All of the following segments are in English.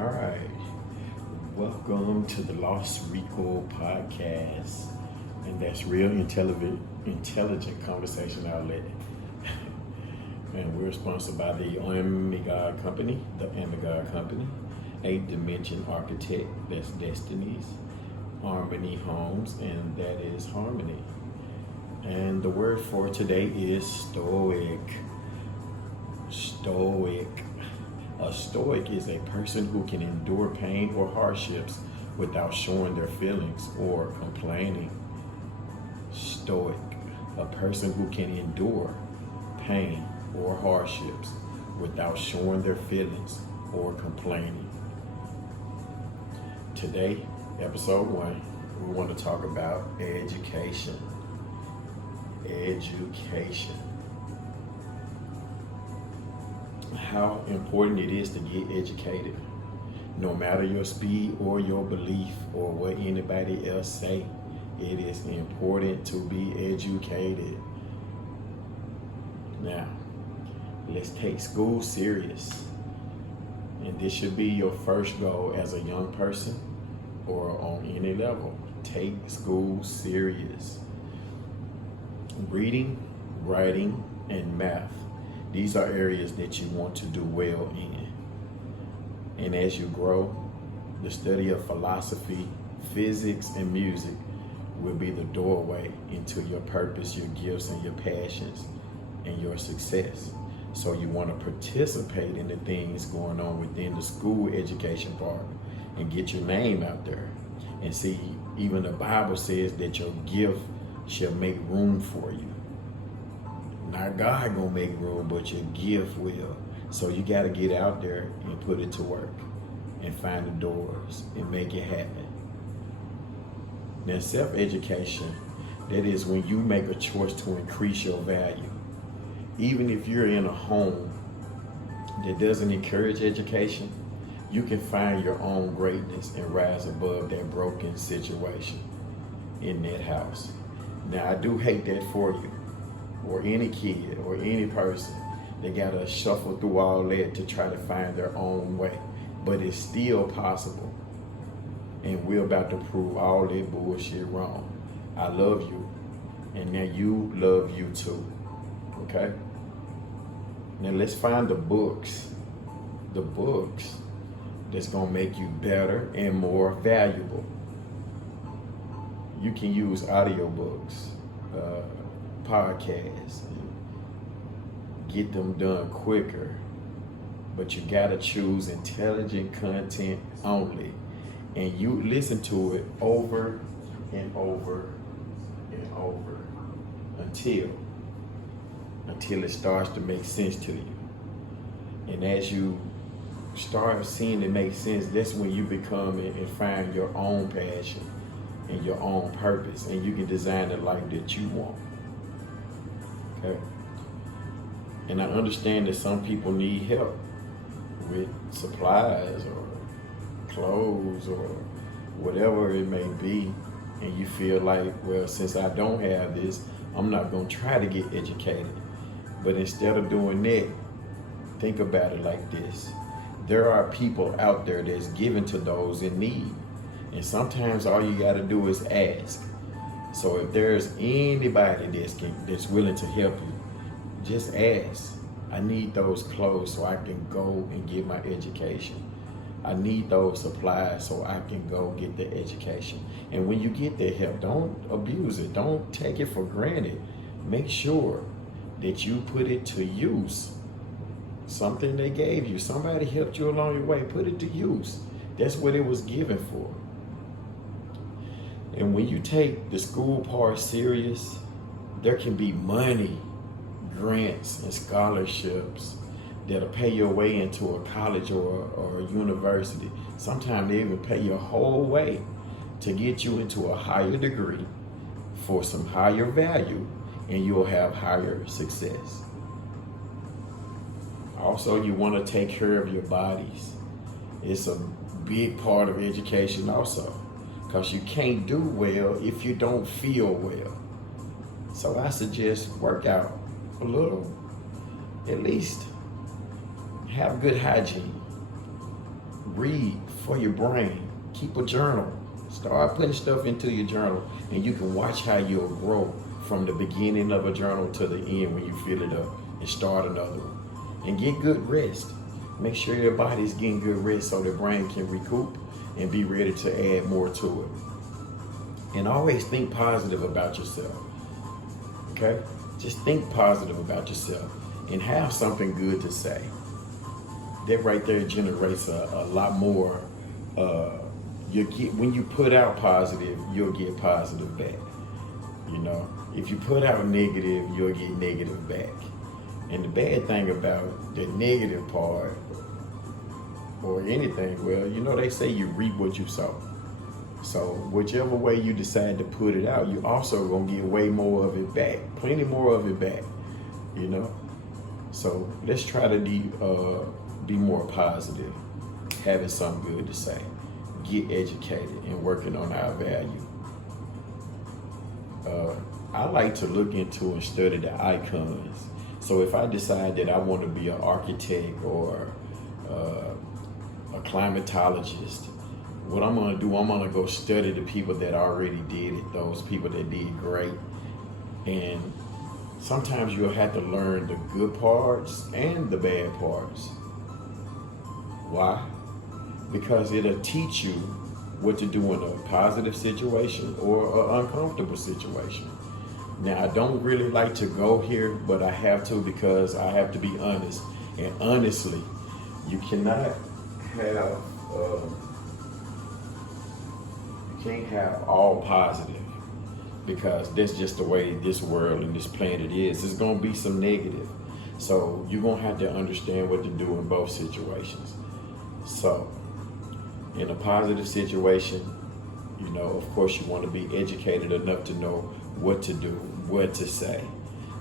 All right. Welcome to the LosRico podcast. And that's real intelligent conversation outlet. And we're sponsored by the Omega Company, Eighth Dimension Architect, that's Destinies, Harmony Homes, and that is Harmony. And the word for today is stoic. Stoic. A stoic is a person who can endure pain or hardships without showing their feelings or complaining. Stoic. A person who can endure pain or hardships without showing their feelings or complaining. Today, episode 1, we want to talk about education. Education. How important it is to get educated. No matter your speed or your belief or what anybody else say, it is important to be educated. Now, let's take school serious. And this should be your first goal as a young person or on any level. Take school serious. Reading, writing, and math. These are areas that you want to do well in. And as you grow, the study of philosophy, physics, and music will be the doorway into your purpose, your gifts, and your passions, and your success. So you want to participate in the things going on within the school education part and get your name out there. And see, even the Bible says that your gift shall make room for you. Not God gonna make room, but your gift will. So you gotta get out there and put it to work and find the doors and make it happen. Now, self-education, that is when you make a choice to increase your value. Even if you're in a home that doesn't encourage education, you can find your own greatness and rise above that broken situation in that house. Now, I do hate that for you, or any kid, or any person. They gotta shuffle through all that to try to find their own way. But it's still possible. And we're about to prove all that bullshit wrong. I love you, and now you love you too, okay? Now let's find the books that's gonna make you better and more valuable. You can use audiobooks, podcasts, get them done quicker, but you gotta choose intelligent content only, and you listen to it over and over and over until it starts to make sense to you. And as you start seeing it make sense, that's when you become and find your own passion and your own purpose, and you can design the life that you want. Okay. And I understand that some people need help with supplies or clothes or whatever it may be, and you feel like, well, since I don't have this, I'm not going to try to get educated. But instead of doing that, think about it like this. There are people out there that's given to those in need. And sometimes all you got to do is ask. So if there's anybody that's willing to help you, just ask. I need those clothes so I can go and get my education. I need those supplies so I can go get the education. And when you get that help, don't abuse it. Don't take it for granted. Make sure that you put it to use. Something they gave you, somebody helped you along your way, put it to use. That's what it was given for. And when you take the school part serious, there can be money, grants, and scholarships that'll pay your way into a college or a university. Sometimes they even pay your whole way to get you into a higher degree for some higher value, and you'll have higher success. Also, you want to take care of your bodies. It's a big part of education also, because you can't do well if you don't feel well. So I suggest work out a little, at least have good hygiene. read for your brain. Keep a journal. Start putting stuff into your journal, and you can watch how you'll grow from the beginning of a journal to the end when you fill it up and start another one. And get good rest. Make sure your body's getting good rest so the brain can recoup and be ready to add more to it. And always think positive about yourself. Okay? Just think positive about yourself and have something good to say. That right there generates a lot more. When you put out positive, you'll get positive back. You know, if you put out negative, you'll get negative back. And the bad thing about the negative part or anything, well, you know, they say you reap what you sow. So whichever way you decide to put it out, you also gonna get way more of it back, plenty more of it back, you know? So let's try to be more positive, having something good to say, get educated, and working on our value. I like to look into and study the icons. So if I decide that I want to be an architect or a climatologist, what I'm gonna do, I'm gonna go study the people that already did it, those people that did great. And sometimes you'll have to learn the good parts and the bad parts. Why? Because it'll teach you what to do in a positive situation or an uncomfortable situation. Now, I don't really like to go here, but I have to because I have to be honest. And honestly, you cannot have, you can't have all positive, because that's just the way this world and this planet is. There's gonna be some negative. So you're gonna have to understand what to do in both situations. So in a positive situation, you know, of course you want to be educated enough to know what to do, what to say,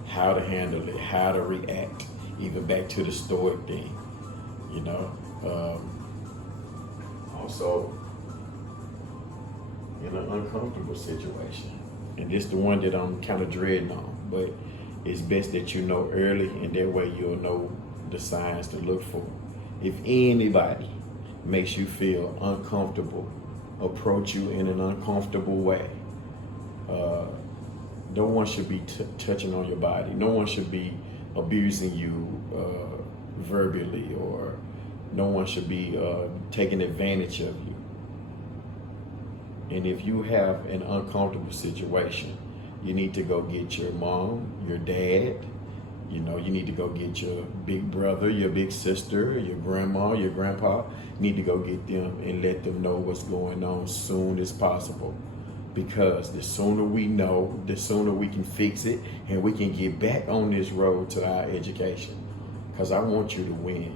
how to handle it, how to react, even back to the stoic thing, you know. Also, in an uncomfortable situation, and this is the one that I'm kind of dreading on, but it's best that you know early, and that way you'll know the signs to look for. If anybody makes you feel uncomfortable, approach you in an uncomfortable way, no one should be touching on your body. No one should be abusing you verbally, or no one should be taking advantage of you. And if you have an uncomfortable situation, you need to go get your mom, your dad, you know, you need to go get your big brother, your big sister, your grandma, your grandpa. You need to go get them and let them know what's going on as soon as possible. Because the sooner we know, the sooner we can fix it, and we can get back on this road to our education. Because I want you to win.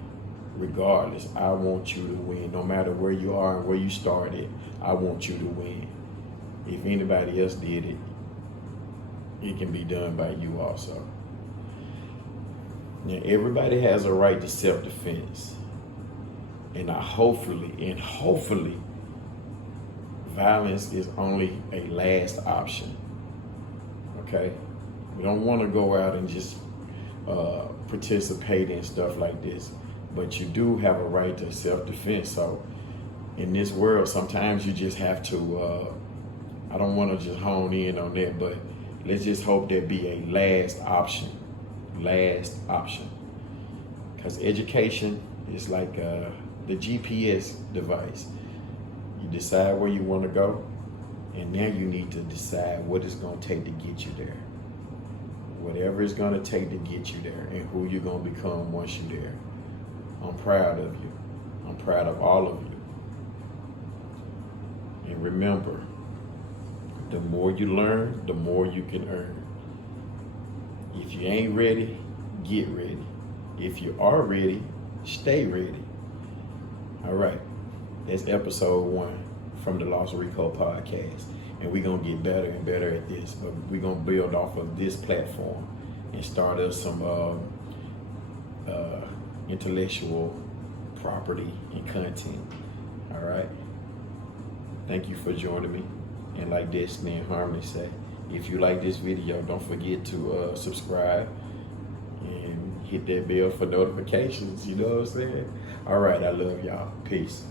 Regardless, I want you to win. No matter where you are and where you started, I want you to win. If anybody else did it, it can be done by you also. Now, everybody has a right to self-defense. And hopefully, violence is only a last option. Okay? We don't want to go out and just participate in stuff like this. But you do have a right to self-defense. So in this world, sometimes you just have to, I don't want to just hone in on that, but let's just hope there be a last option. Last option. Because education is like the GPS device. You decide where you want to go, and now you need to decide what it's going to take to get you there. Whatever it's going to take to get you there, and who you're going to become once you're there. I'm proud of you. I'm proud of all of you. And remember, the more you learn, the more you can earn. If you ain't ready, get ready. If you are ready, stay ready. All right, that's episode 1 from the LosRico podcast. And we're going to get better and better at this. But we're going to build off of this platform and start us some intellectual property and content. All right. Thank you for joining me. And like Destiny and Harmony say, if you like this video, don't forget to subscribe and hit that bell for notifications. You know what I'm saying? All right. I love y'all. Peace.